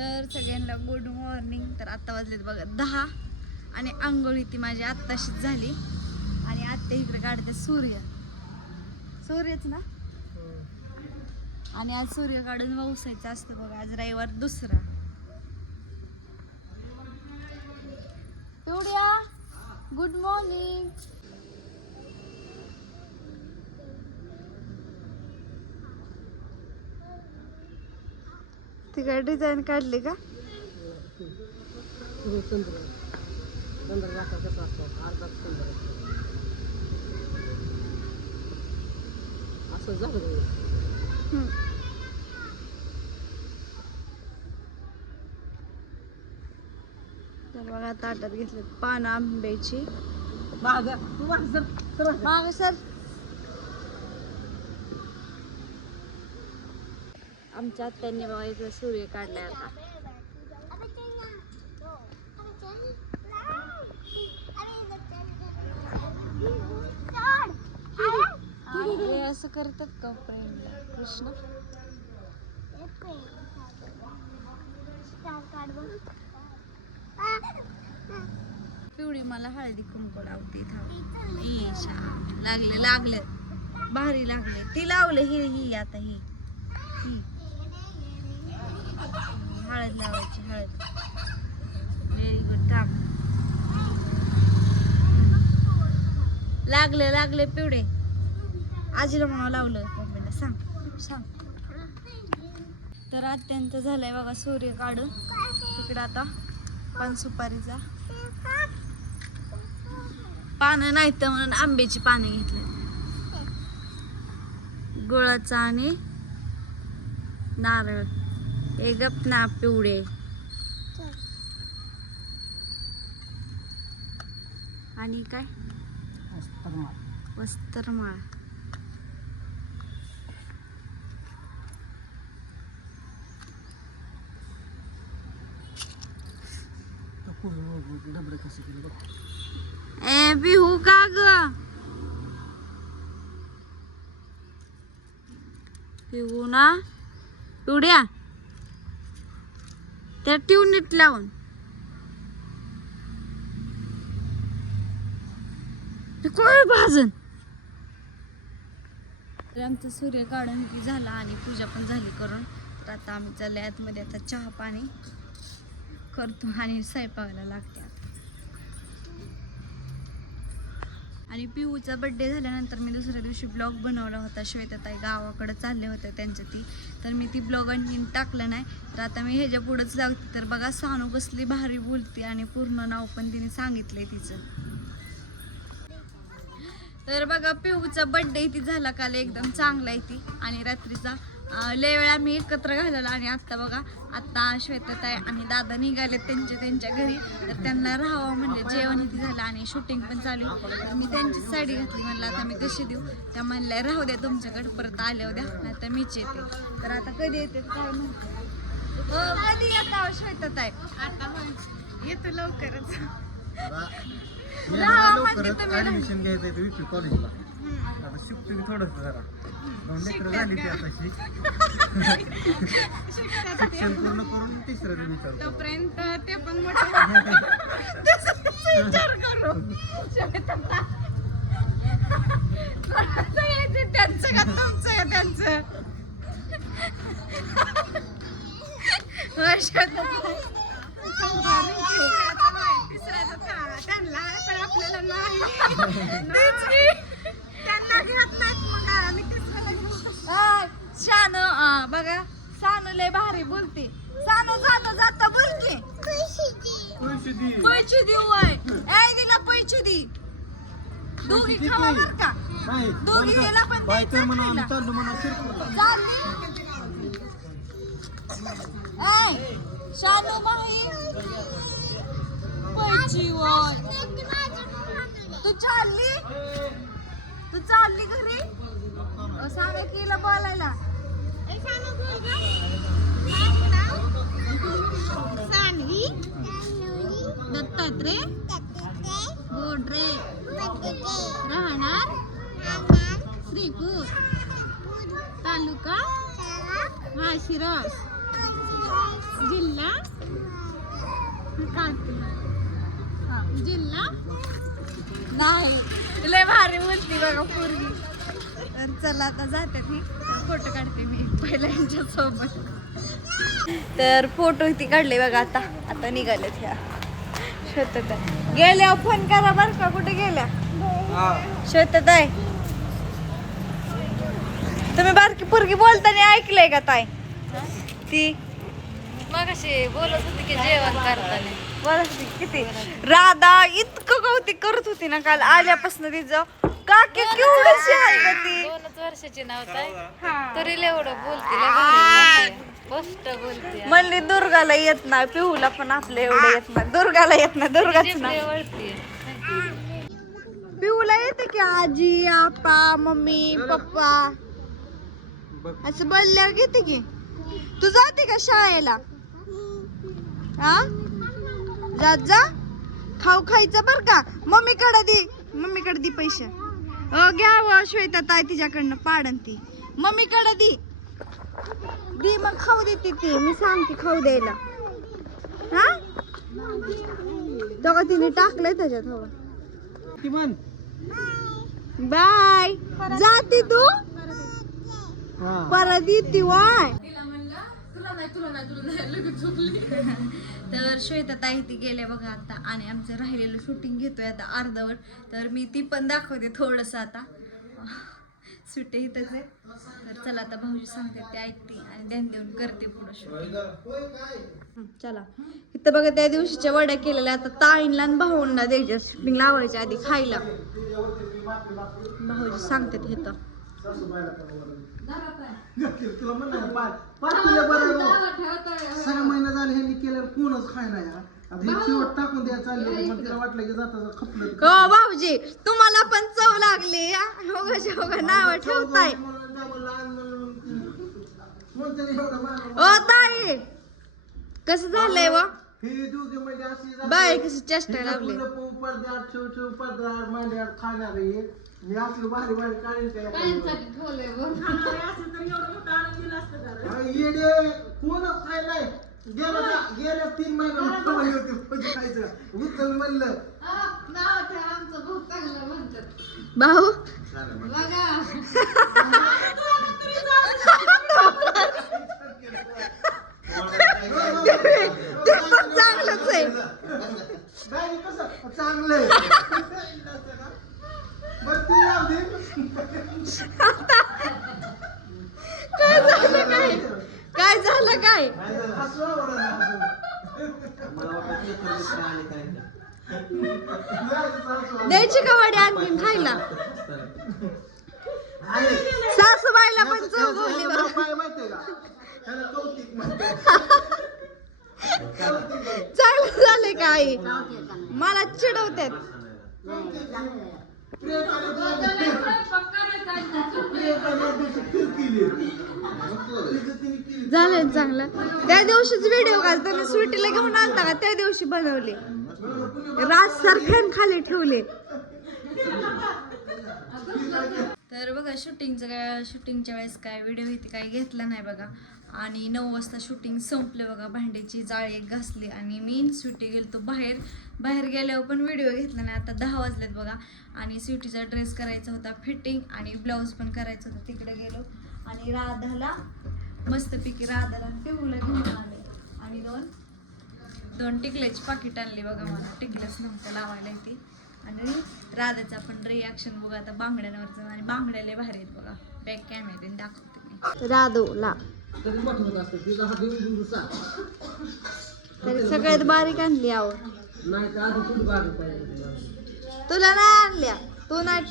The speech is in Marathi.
तर सगळ्यांना गुड मॉर्निंग तर आत्ता वाजलेत बघा दहा. आणि आंघोळी ती माझी आत्ताशीच झाली. आणि आत्ता इकडे काढते सूर्य. सूर्यच ना? आणि आज सूर्य काढून वसायचं असतं बघा. आज रविवार दुसरा. पिवड्या गुड मॉर्निंग ती काय डिझाईन काढली का? असं झालं. तर बघा ताटात घेतले पान आंब्याची. मागं सर, सर मागं. माग सर आमच्या आत्यांनी बाबा इकडे सूर्य काढलाय आता. हे असं करतात का प्रेमला? कृष्ण? पिवळी मला हळदी कुंकू लावते लागले लागले. भारी लागले. ती लावले ही ही आता ही ही. हळद लावायची हळद व्हेरी गुड थांब लागले लागले पिवडे आजीला म्हणा लावलं मम्मीला सांग सांग. तर आत्यांचं झालंय बघा सूर्य काढून. इकडं आता पान सुपारीचा. पानं नाही तर म्हणून आंब्याची पानं घेतली गुळाचा आणि नारळ. हे गप ना पिवळे. आणि काय? असं माग. वस्त्रमाळ. तो पूर्ण बघ, ए बिहू का ग ना? पिवड्या. त्या ट्यूनीत लावून. ते भाजन तर आमचं सूर्य काढून की झाला आणि पूजा पण झाली करून. तर आता आम्ही चालले आतमध्ये. आता चहा पाणी करतो आणि स्वयंपाकाला लागते आता. आणि पिऊचा बड्डे झाल्यानंतर मी दुसऱ्या दिवशी ब्लॉग बनवला होता. श्वेताताई गावाकडे चालले होते त्यांच्या ती तर मी ती ब्लॉग आणखीन टाकलं नाही. तर आता मी ह्याच्या पुढंच लावते तर बघा सानू कसली भारी बोलते आणि पूर्ण नाव पण तिने सांगितलंय तिचं. तर बघा पिऊचा बड्डे ती झाला काल एकदम चांगला आहे ती आणि रात्रीचा लय वेळा मी एकत्र घालवला. आणि आत्ता बघा आत्ता श्वेताताई आणि दादा निघाले त्यांच्या त्यांच्या घरी. तर त्यांना राहावं म्हणजे जेवण इथे झालं आणि शूटिंग पण चालू आहे. मी त्यांची साडी घातली. म्हणलं आता मी कशी देऊ? त्या म्हणल्या राहू द्या तुमच्याकडे परत आल्या उद्या नाही तर मीच येते. तर आता कधी येते काय म्हणते हो, कधी येता श्वेताताई आता येतो लवकरच. राहा. ऍडमिशन घ्यायचं आहे विपी कॉलेजला आता शिकतो मी थोडस जरा. दोन लेकरं झाली ती आताशी. शिक्षण पूर्ण करून दिवशी विचार. तोपर्यंत ते पण विचार करू. त्यांचं का तुमचं का त्यांचं? शान बघा सानू लय भारी बोलते. सानू जाता जाता बोलते. पैसे देऊ आहे दिला पैसे दे दोघी? खावा बर का? दोघी गेला? पण शानू माही पैची वय तू चालली? तू चालली घरी? सांगा केलं बोलायला. दत्तात्रे गोडरे. राहणार? श्रीपूर. तालुका? माशिरस जिल्हा? जिल्हा? नाही. लय भारी बोलती बघा पूर्वी तर चला आता जाते मी. फोटो काढते मी पहिला यांच्या सोबत. तर फोटो इथे काढले बघा आता. आता निघालेत ह्या. शोधत गेल्या फोन करा बर का? कुठे गेल्या? शोधत आहे तुम्ही बारकी पोरगी बोलताना ऐकलंय का ताई? ती? मग अशी बोलत होती की जेवण करताना. किती? राधा इतकं कौतिक करत होती ना काल आल्यापासून तिचं काकी केवढीशी आहे का ती. दोनच वर्षाची नव्हता हा. तरी लय एवढं बोलते लय भारी बोलते. स्पष्ट बोलते. म्हणली दुर्गाला येत नाही पिहूला पण आपलं एवढं येत नाही. दुर्गाला येत नाही दुर्गाच जीभ ना लय वळते पिहूला येते की आजी आपा मम्मी पप्पा? असं बोलल्यावर घेते की? तू जाते का शाळेला? हा? जात जा. खाऊ खायचं बर का? मम्मीकडे दे. मम्मीकडे दे पैसे. अ घ्या व श्वेता ताई तिच्याकडनं पाडन ती. मम्मीकडे दे. दे मग खाऊ देते ती. मी सांगते खाऊ द्यायला. हा? तेव्हा तिने टाकलंय त्याच्यात हवं. बाय. जाती तू? परत येते वाय. तर श्वेता ताई ती गेल्या बघा आता. आणि आमचं राहिलेलं शूटिंग घेतोय आता अर्धवट. तर मी ती पण दाखवते थोडस आता. सुट्टे इथंच आहे. तर चला आता भाऊजी सांगते ते ऐकते आणि ध्यान देऊन करते पुढं शूटिंग चला. इथं बघा त्या दिवशीच्या वड्या केलेल्या आता ताईंना आणि भाऊंना द्यायच्या. शूटिंग लावायच्या आधी खायला. भाऊजी सांगतात इथं. बरं आहे. सहा महिने झाले ह्यांनी कोणच खाय नाही हा. आता हे शेवट टाकून द्या चालले होते, पण तिला वाटलं की जाता खपलं हो भाऊजी तुम्हाला पण चव लागली हा? होगा नाव ठेवताय म्हणून त्या म्हणलं, आण म्हणून म्हणते ना एवढं मागं. ओ ताई कसं झालंय व हे दोघे म्हणजे अशी. बाय कशी चेष्टा हिला लावली फुलं पाहून पडद्यात ठेव ठेव पडद्यात मांड्यात खाणार मी असलं भारी भारी काढीन त्याला अरे येडे कोणच खायलाय गेल्या त्या- गेल्या तीन महिन्यात ठेवली होती म्हणजे खायचं उचल म्हणलं भाऊ ते पण चांगलंच आहे नाही कसं चांगलंय बरं ती राहू दे. काय झालं काय काय झालं काय? द्यायची का वाडी आणखीन खायला? सासूबाईला पण चव बोलली बा. काय का चांगलं झालंय आई? मला चिडवतात. झालं चांगलं त्या दिवशीच व्हिडिओ घालताना स्वीटीला घेऊन आलता का? त्या दिवशी बनवले. राज सर फॅन खाली ठेवले. तर बघा शूटिंगचं काय शूटिंगच्या वेळेस काय व्हिडिओ इथे काही घेतला नाही बघा. आणि नऊ वाजता शूटिंग संपले बघा भांड्याची जाळी एक घासली आणि मी स्वीटी गेलतो बाहेर. बाहेर गेल्यावर पण व्हिडिओ घेतला नाही आता दहा वाजलेत बघा. आणि स्वीटीचा ड्रेस करायचा होता फिटिंग आणि ब्लाऊज पण करायचं होतं तिकडे गेलो. आणि राधाला मस्तपैकी राधाला पिऊला घेऊन आले. आणि दोन दोन टिकल्याची पाकिट आणली बघा मला. टिकल्याच नव्हतं लावायला ती आणि राधाचं आपण रिॲक्शन बघा आता बांगड्यांवरचं. आणि बांगड्याला भारी आहेत बघा. बॅक कॅमेरे दाखवते मी. राधूला. तरी सगळ्यात बारीक आणली आवड नाही तर आधी कुठं बारीक पाहिजे तुला नाही आणल्या. तू नाही